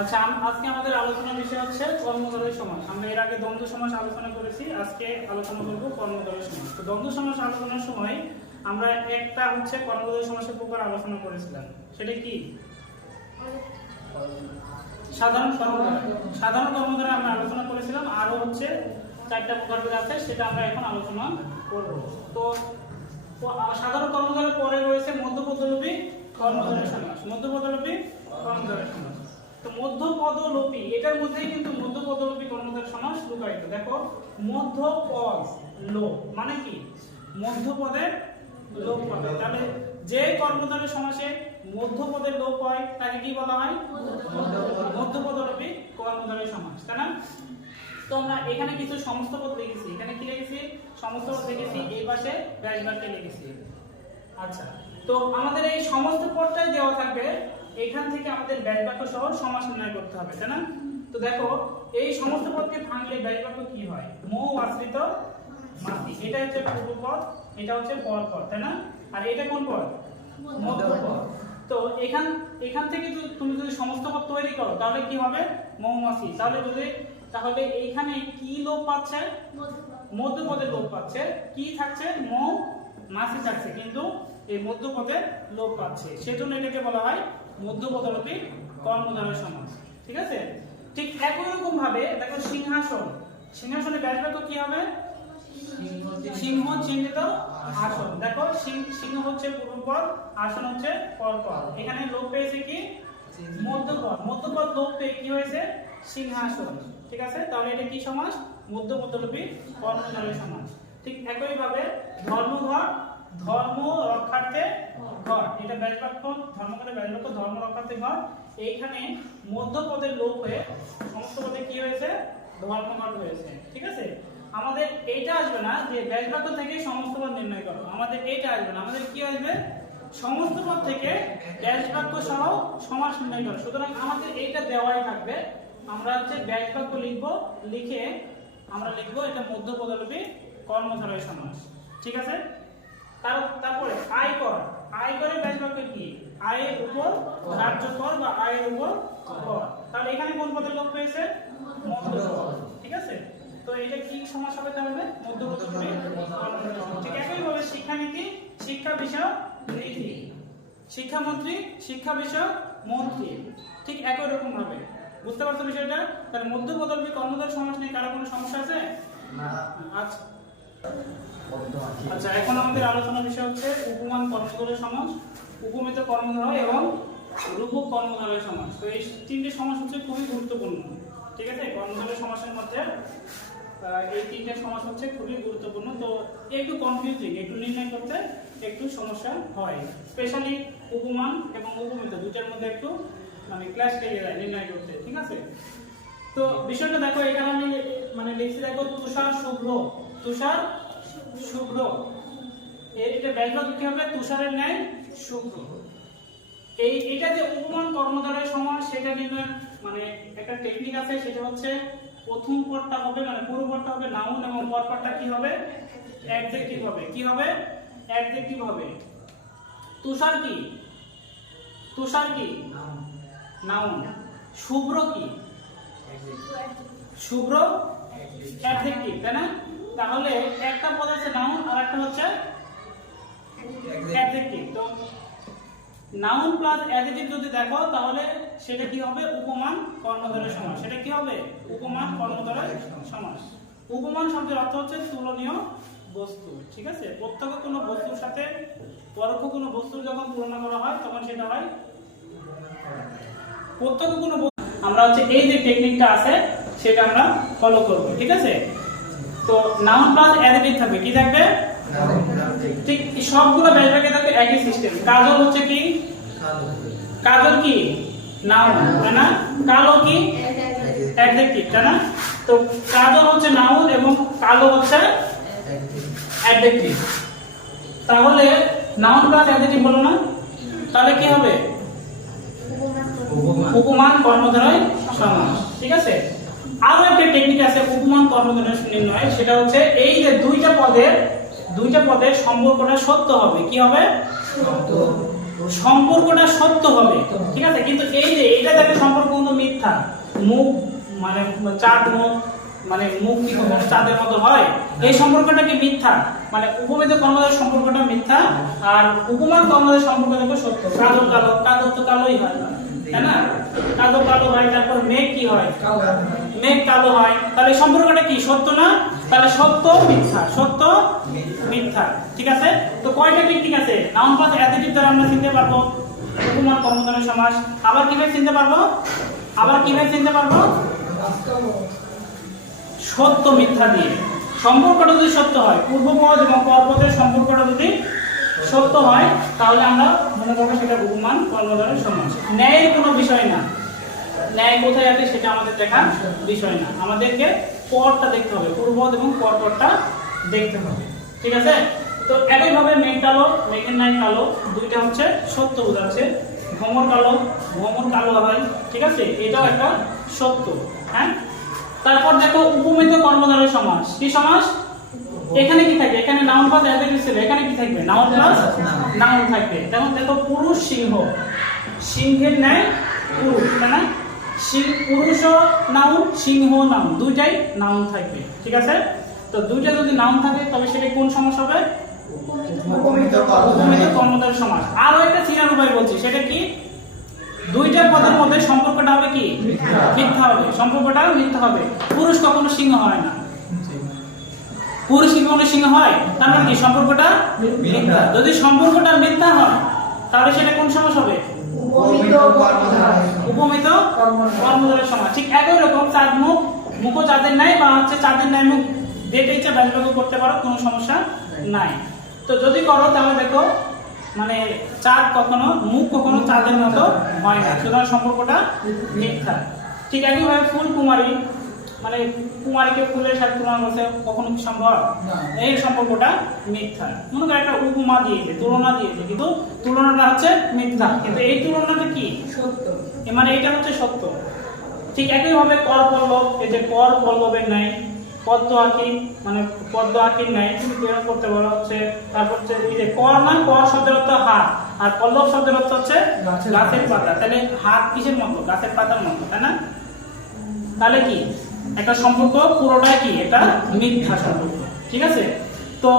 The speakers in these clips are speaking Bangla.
আচ্ছা, আজকে আমাদের আলোচনার বিষয় হচ্ছে কর্মধারয় সমাস। আমরা এর আগে দ্বন্দ্ব সমাস আলোচনা করেছি, আজকে আলোচনা করব কর্মধারয় সমাস। তো দ্বন্দ্ব সমাস আলোচনার সময় আমরা একটা হচ্ছে কর্মধারয় সমাসের উপর আলোচনা করেছিলাম, সেটা কি? সাধারণ কর্মধারয়। সাধারণ কর্মধারয় আমরা আলোচনা করেছিলাম, আরো হচ্ছে চারটা প্রকার আছে, সেটা আমরা এখন আলোচনা করব। তো সাধারণ কর্মধারয়ের পরে রয়েছে মধ্যপদলোপী কর্মধারয় সমাস। মধ্যপদলোপী কর্মধারয় সমাস। তো মধ্যপদলোপী, এটার মধ্যেই কিন্তু মধ্যপদলোপী কর্মধারয় সমাস লুকায়িত। দেখো, মধ্যপদ লোপ মানে কি? মধ্যপদের লোপ হবে। তাহলে যে কর্মধারয় সমাসে মধ্যপদের লোপ হয় তাকে কি বলা হয়? মধ্যপদলোপী কর্মধারয় সমাস, তাই না? তো আমরা এখানে কিছু সমস্ত পদ লিখেছি। এখানে কি লিখেছি? সমস্ত পদ লিখেছি, এই পাশে ব্যাস বাক্যে লিখেছি। আচ্ছা, তো আমাদের এই সমস্ত পদটাই দেওয়া থাকবে, এখান থেকে আমাদের ব্যাস বাক্য সহ সমাস নির্ণয় করতে হবে, তাই না? তো দেখো, এই সমস্ত পদকে ভাঙলে ব্যাস বাক্য কি হয়? মৌ আশ্রিত মাসি। এটা হচ্ছে পূর্বপদ, এটা হচ্ছে পরপদ, তাই না? আর এটা কোন পদ? মধ্যপদ। তো এখান থেকে তুমি যদি সমস্ত পদ তৈরি করো তাহলে কি হবে? মৌমাছি। তাহলে এইখানে কি লোপ পাচ্ছে? মধ্যপদের লোপ পাচ্ছে। কি থাকছে? মৌ মাছি থাকছে, কিন্তু এই মধ্যপদে লোপ পাচ্ছে, সেজন্য এটাকে বলা হয় মধ্যপদলোপী কর্মধারয় সমাস। ঠিক আছে? ঠিক একই রকম ভাবে দেখো, সিংহাসন। সিংহাসনে ব্যাস বাক্য কি হবে? সিংহ চিহ্নিত আসন। দেখো, সিংহ হচ্ছে পূর্বপদ, আসন হচ্ছে পরপদ। এখানে লোপ পেয়েছে কি? মধ্যপদ। মধ্যপদ লোপ পেয়ে কি হয়েছে? সিংহাসন। ঠিক আছে? তাহলে এটা কি সমাস? মধ্যপদলোপী কর্মধারয় সমাস। ঠিক একই ভাবে ধর্মঘট, ধর্ম রক্ষার্থে ঘট। এটা ব্যাস বাক্য, ধর্মঘটের ব্যাস বাক্য ধর্ম রক্ষার্থে ঘট। এইখানে মধ্যপদের লোপ হয়ে সমস্ত পদে কি হয়েছে? ধর্মঘট হয়েছে। ঠিক আছে? আমাদের এইটা আসবে না যে ব্যাস বাক্য থেকে সমস্ত পদ নির্ণয় করো, আমাদের এইটা আসবে না। আমাদের কি আসবে? সমস্ত পদ থেকে ব্যাস বাক্য সহ সমাস নির্ণয় করো। সুতরাং আমাদের এইটা দেওয়াই থাকবে। আমরা হচ্ছে ব্যাস বাক্য লিখবো, লিখে আমরা লিখবো এটা মধ্যপদলোপী কর্মধারয় সমাস। ঠিক আছে? তারপরে আয়কর। আয়করের ব্যাস বাক্য কি? আয়ের উপর ধার্য কর বা আয়ের উপর কর। তাহলে এখানে কোন পদের লোপ পেয়েছে? মধ্যপদ। ঠিক আছে? তো এটা কি সমাস হবে? তাহলে মধ্যপদলোপী কর্মধারয় সমাস। ঠিক একইভাবে শিক্ষানীতি, শিক্ষা বিষয়ক নীতি। শিক্ষামন্ত্রী, শিক্ষা বিষয়ক মন্ত্রী। ঠিক একই রকম ভাবে। বুঝতে পারছো বিষয়টা? তাহলে মধ্যপদলোপী কর্মধারয় সমাস নিয়ে কারো কোনো সমস্যা আছে? না। আচ্ছা, এখন আমাদের আলোচনার বিষয় হচ্ছে উপমান কর্মধারয় সমাস, উপমিত কর্মধারয় এবং রূপক কর্মধারয় সমাস। তো এই তিনটে সমাস হচ্ছে খুবই গুরুত্বপূর্ণ। ঠিক আছে? কর্মধারয় সমাসের মধ্যে এই তিনটে সমাস হচ্ছে খুবই গুরুত্বপূর্ণ। তো একটু কনফিউজিং, একটু নির্ণয় করতে একটু সমস্যা হয়, স্পেশালি উপমান এবং উপমিত দুইটার মধ্যে একটু ক্লাস লেগে যায় নির্ণয় করতে। ঠিক আছে? তো বিষয়টা দেখো, এখানে আমি লিখছি, দেখো, তুষার শুভ্র। তুষার শুভ্র, এটা ব্যাস বাক্য কি হবে? তুষারের ন্যায় শুভ্র। এটা যে উপমান কর্মধারয় সমাস, সেটা নির্ণয় একটা টেকনিক আছে, সেটা হচ্ছে প্রথম পদটা হবে পুরো পদটা হবে নাউন এবং পর পদটা কি হবে? অ্যাডজেক্টিভ হবে। কি হবে? অ্যাডজেক্টিভ হবে। তুষার কি? তুষার কি? নাউন। শুভ্র কি? শুভ্র অ্যাডজেক্টিভ, তাই না? তাহলে একটা পদ আছে নাউন আর একটা হচ্ছে অ্যাডজেক্টিভ। তো নাউন প্লাস অ্যাডজেক্টিভ যদি দেখো তাহলে সেটা কি হবে? উপমান কর্মধারয় সমাস। সেটা কি হবে? উপমান কর্মধারয় সমাস। উপমান শব্দের অর্থ হচ্ছে তুলনীয় বস্তু। ঠিক আছে? প্রত্যক্ষ কোনো বস্তুর সাথে পরোক্ষ কোনো বস্তুর যখন তুলনা করা হয় তখন সেটা হয় প্রত্যক্ষ কোনো। আমরা হচ্ছে এই যে টেকনিকটা আছে সেটা আমরা ফলো করব। ঠিক আছে? তো নাউন প্লাস অ্যাডজেক্টিভ থাকবে। কি থাকবে? ঠিক সবগুলো ব্যাস বাক্যে থাকবে একই সিস্টেম। কাজল হচ্ছে কি? কাজল কি? নাউন, তাই না? কালো কি? অ্যাডজেক্টিভ, তাই না? তো কাজল হচ্ছে নাউন এবং কালো হচ্ছে অ্যাডজেক্টিভ। তাহলে নাউন প্লাস অ্যাডজেক্টিভ হলো না? তাহলে কি হবে? উপমান কর্মধারয় সমাস। ঠিক আছে? আরো একটা টেকনিক আছে উপমান কর্মধারয় নির্ণয়, সেটা হচ্ছে এই যে দুইটা পদের সম্পর্কটা সত্য হবে। কি হবে? সম্পর্কটা সত্য হবে। ঠিক আছে? কিন্তু এই যে এটা দেখো সম্পর্ক কিন্তু মিথ্যা। মুখ মানে চাঁদ মুখ মানে মুখ কি কখনো চাঁদের মতো হয়, এই সম্পর্কটা কি মিথ্যা, মানে উপমিত কর্মধারয় সম্পর্কটা মিথ্যা, আর উপমান কর্মধারয় সম্পর্ক দেখো সত্য। কাদর কালো, কাদর তো কালোই হয়, তাই না? কাদর কালো হয়, তারপর মেঘ কি হয়, মেঘ কালো হয়, তাহলে এই সম্পর্কটা কি সত্য না? তাহলে সত্য মিথ্যা, সত্য মিথ্যা, ঠিক আছে? তো কয়টা ঠিক আছে? নাউন প্লাস অ্যাডজেক্টিভ দ্বারা আমরা চিনতে পারবো উপমান কর্মধারয় সমাস। আবার কিভাবে চিনতে পারবো? সত্য মিথ্যা দিয়ে। সম্পর্কটা যদি সত্য হয়, পূর্বপদ এবং পরপদের সম্পর্কটা যদি সত্য হয়, তাহলে আমরা মনে করবো সেটা উপমান কর্মধারয় সমাস। ন্যায়ের কোনো বিষয় না, ন্যায় কোথায় আছে সেটা আমাদের দেখার বিষয় না, আমাদেরকে পরটা দেখতে হবে, পূর্বপদ এবং পরপদটা দেখতে হবে, ঠিক আছে? তো একইভাবে মেঘ কালো, মেঘের ন্যায় কালো, দুইটা হচ্ছে সত্য বোঝাচ্ছে। ভ্রমর কালো, ভ্রমর কালো হয়, ঠিক আছে? এটাও একটা সত্য, হ্যাঁ? তারপর দেখো উপমিত কর্মধারয় সমাস। কি সমাস? এখানে কি থাকবে? এখানে নাউন প্লাস অ্যাডজেক্টিভ ছিল, এখানে কি থাকবে? নাউন প্লাস নাউন থাকবে। যেমন দেখো পুরুষ সিংহ, সিংহের ন্যায় পুরুষ, তাই না? পুরুষ নাউন, সিংহ নাউন, দুইটাই নাউন থাকবে, ঠিক আছে? তো দুইটা যদি নাউন থাকে তবে সেটা কোন সমাস হবে? উপমিত কর্মধারয় সমাস। আরো একটা চিনার উপায় বলছি, সেটা কি? দুইটা পদের মধ্যে সম্পর্কটা হবে কি? মিথ্যা হবে, সম্পর্কটা মিথ্যা হবে। পুরুষ কখনো সিংহ হয় না, পুরুষ কি কখনো সিংহ হয়? তার মানে কি সম্পর্কটা মিথ্যা। যদি সম্পর্কটা মিথ্যা হয় তাহলে সেটা কোন সমাস হবে? উপমিত কর্মধারয় সমাস। ঠিক একই রকম চাঁদ মুখ, মুখও চাঁদের নাই, বা হচ্ছে চাঁদের নাই মুখ, যেটা ইচ্ছা ব্যঞ্জক করতে পারো, কোনো সমস্যা নাই। তো যদি করো তাহলে দেখো মানে চাঁদ কখনো, মুখ কখনো চাঁদের মতো হয় না, সুতরাং সম্পর্কটা মিথ্যা। ঠিক একইভাবে ফুল কুমারী, মানে কুমারীকে ফুলের সাথে তুলনা করছে, কখনো কি সম্ভব? এই সম্পর্কটা মিথ্যা। মনে করো একটা উপমা দিয়েছে, তুলনা দিয়েছে, কিন্তু তুলনাটা হচ্ছে মিথ্যা, কিন্তু এই তুলনাটা কি সত্য, মানে এটা হচ্ছে সত্য। ঠিক একইভাবে কর পল্লব, এই যে কর পল্লবের নাই, পদ্ম আঁকি মানে পদ্ম আঁকির নাই, তুমি প্রেরণ করতে বলা হচ্ছে। তারপর হচ্ছে এই যে কর, না কর শব্দের অর্থ হাত, আর পল্লব শব্দের অর্থ হচ্ছে গাছের পাতা, তাহলে হাত কিসের মতো? গাছের পাতার মতো, তাই না? তাহলে কি একটা সম্পর্ক পুরোটাই কি এটা মিথ্যা সম্পর্ক, ঠিক আছে? তো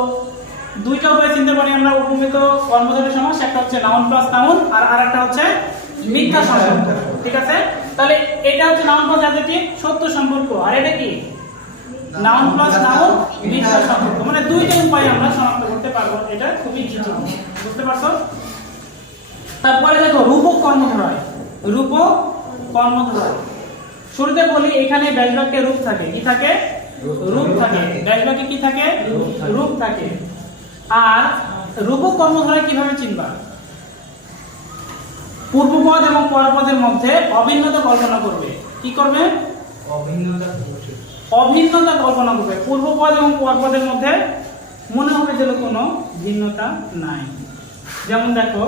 দুইটা উপায় চিনতে পারি আমরা উপমিত কর্মধারয় সমাস, একটা হচ্ছে নাউন প্লাস নাউন, আর আরেকটা হচ্ছে মিথ্যা সম্পর্ক, ঠিক আছে? তাহলে এটা হচ্ছে নাউন প্লাস অ্যাডজেক্টিভ সত্য সম্পর্ক, আর এটা কি নাউন প্লাস নাউন মিথ্যা সম্পর্ক। মানে দুইটা উপায় আমরা শনাক্ত করতে পারবো, এটা খুবই ইজি, বুঝতে পারছো? তারপরে দেখো রূপক কর্মধারয়, রূপক কর্মধারয়। শুরুতে বলি এখানে ব্যাসবাক্যে রূপ থাকে, কি থাকে? রূপ থাকে। ব্যাসবাক্যে কি থাকে? রূপ থাকে। আর রূপক কর্মধারয় কিভাবে চিনবা? পূর্বপদ এবং পরপদের মধ্যে অভিন্নতা কল্পনা করবে। কি করবে? অভিন্নতা কল্পনা করবে। পূর্বপদ এবং পরপদের মধ্যে মনে হবে যেন কোনো ভিন্নতা নাই। যেমন দেখো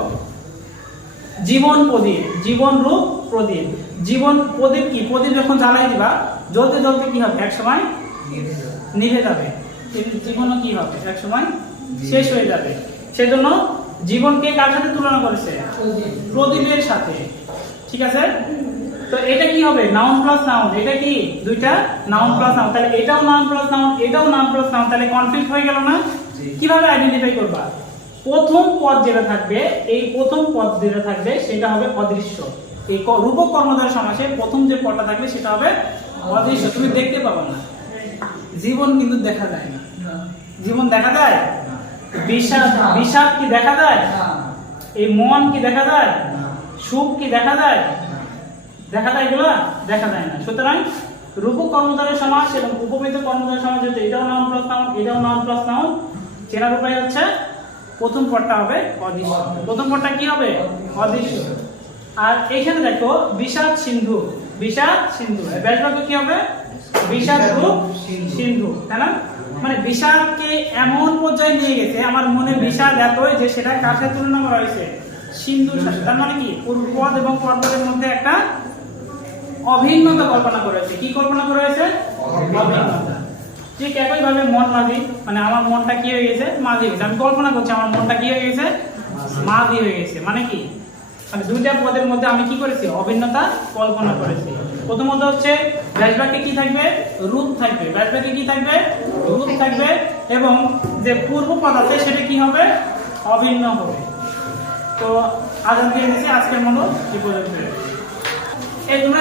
জীবন প্রদীপ, জীবন রূপ প্রদীপ। জীবন প্রদীপ কি? প্রদীপ যখন জ্বালাই দিবা জ্বলতে জ্বলতে কি হবে? এক সময় নিভে যাবে। কিন্তু জীবনও কি হবে? এক সময় শেষ হয়ে যাবে। সেজন্য জীবনকে কার সাথে তুলনা করেছে? প্রদীপের সাথে, ঠিক আছে? তো এটা কি হবে? Noun plus noun. এটা কি? দুইটা নাউন প্লাস নাউন। তাহলে এটাও নাউন প্লাস নাউন, এটাও নাউন প্লাস নাউন। তাহলে কনফিউজ হয়ে গেল না? কিভাবে আইডেন্টিফাই করবা? প্রথম পদ যেটা থাকবে, এই প্রথম পদ যেটা থাকবে সেটা হবে অদৃশ্য। এই রূপক কর্মধারয় সমাসে প্রথম যে পদটা থাকবে সেটা হবে অদৃশ্য, তুমি দেখতে পাবে না। জীবন কিন্তু দেখা যায় না। জীবন দেখা যায়? বিষাদ, বিষাদ কি দেখা যায়? এই মন কি দেখা যায়? সুখ কি দেখা যায়? দেখা যায় এগুলো? দেখা যায় না। সুতরাং রূপক কর্মধারয় সমাস এবং উপমিত কর্মধারয় সমাস হচ্ছে এটাও নাউন প্লাস নাউন, এটাও নাউন প্লাস নাউন। চেনার উপায় হচ্ছে প্রথম পদটা হবে অদৃশ্য। প্রথম পদটা কি হবে? অদৃশ্য। আর এইখানে দেখো বিষাদ সিন্ধু, বিষাদ সিন্ধু। ব্যাসবাক্য কি হবে? বিষাদ রূপ সিন্ধু, তাই না? মানে বিষাদকে এমন পর্যায়ে নিয়ে গেছে, আমার মনে বিষাদ এতই যে সেটা কার সাথে তুলনা করা হয়েছে? সিন্ধুর সাথে। তার মানে কি পূর্বপদ এবং পরপদের মধ্যে একটা অভিন্নতা কল্পনা করা হয়েছে। কি কল্পনা করা হয়েছে? অভিন্নতা। ঠিক একই ভাবে মন মাঝি, মানে আমার মনটা কি হয়ে গেছে? মাঝি হয়েছে। আমি কল্পনা করছি আমার মনটা কি হয়ে গেছে? মাঝি হয়ে গেছে। মানে কি মানে দুইটা পদের মধ্যে আমি কি করেছি, অভিন্নতা কল্পনা করেছি। প্রথমত হচ্ছে ব্যাসবাক্যে কি থাকবে, রূপ থাকবে, ব্যাসবাক্যে কি থাকবে, রূপ থাকবে, এবং যে পূর্ব পদ আছে সেটা কি হবে, অভিন্ন হবে। তো আজান দিয়ে দিচ্ছি, আজকের মতো এই পর্যন্ত। এই তোমরা